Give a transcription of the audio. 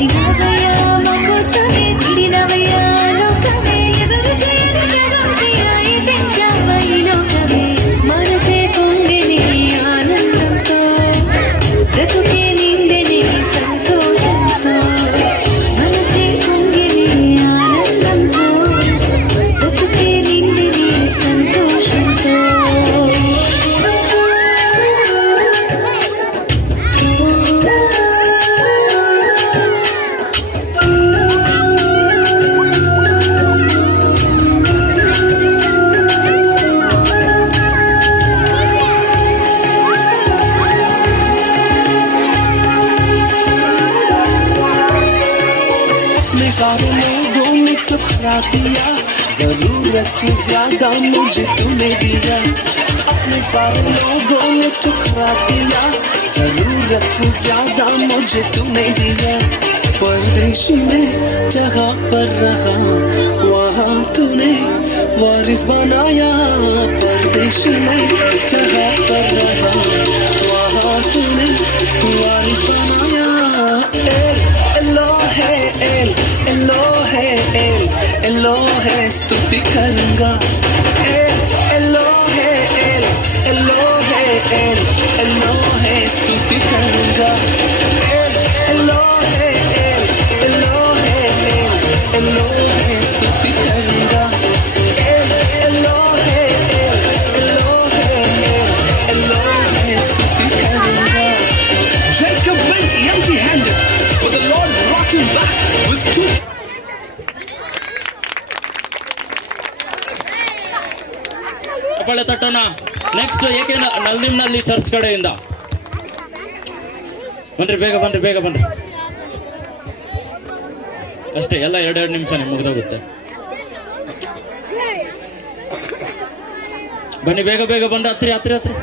వచ్చినవయ్యా మా కోసమే విడినవయ్యా లోకమే ఎవరు చేయని త్యాగం చేయాయి తెంచావ ఈ లోకమే మనసే పొంగిని ఆనందంతో బ్రతుకే నిండెని సంతోషంతో మనసే పొంగిని ఆనందంతో బ్రతుకే నిండెని సంతోషంతో सारे लोगों ने ठुकरा दिया जरूरत से ज्यादा मुझे तूने दिया अपने सारे लोगों ने ठुकरा दिया जरूरत से ज्यादा मुझे तूने दिया परदेशी में जगह पर रहा वहाँ तूने वारिस बनाया परदेशी में जगह पर रहा वहाँ तूने वारिस बनाया एलो है स्तुति करूंगा एलो है स्तुति करूंगा एलो है स्तुति करूंगा एलो है स्तुति करूंगा Jacob went empty-handed, but the Lord brought him back with two. ಕಪಾಳ ತಟ್ಟೋಣ. ನೆಕ್ಸ್ಟ್ ಏಕೆ ನಲ್ಲಿಮ್ನಲ್ಲಿ ಚರ್ಚ್ ಕಡೆಯಿಂದ ಬನ್ರಿ, ಬೇಗ ಬನ್ರಿ, ಬೇಗ ಬನ್ರಿ. ಅಷ್ಟೇ, ಎಲ್ಲ 2-2 ನಿಮಿಷ ಮುಗಿದೋಗುತ್ತೆ. ಬನ್ನಿ, ಬೇಗ ಬೇಗ ಬಂದು ಹತ್ರಿ ಹತ್ರಿ ಹತ್ರಿ.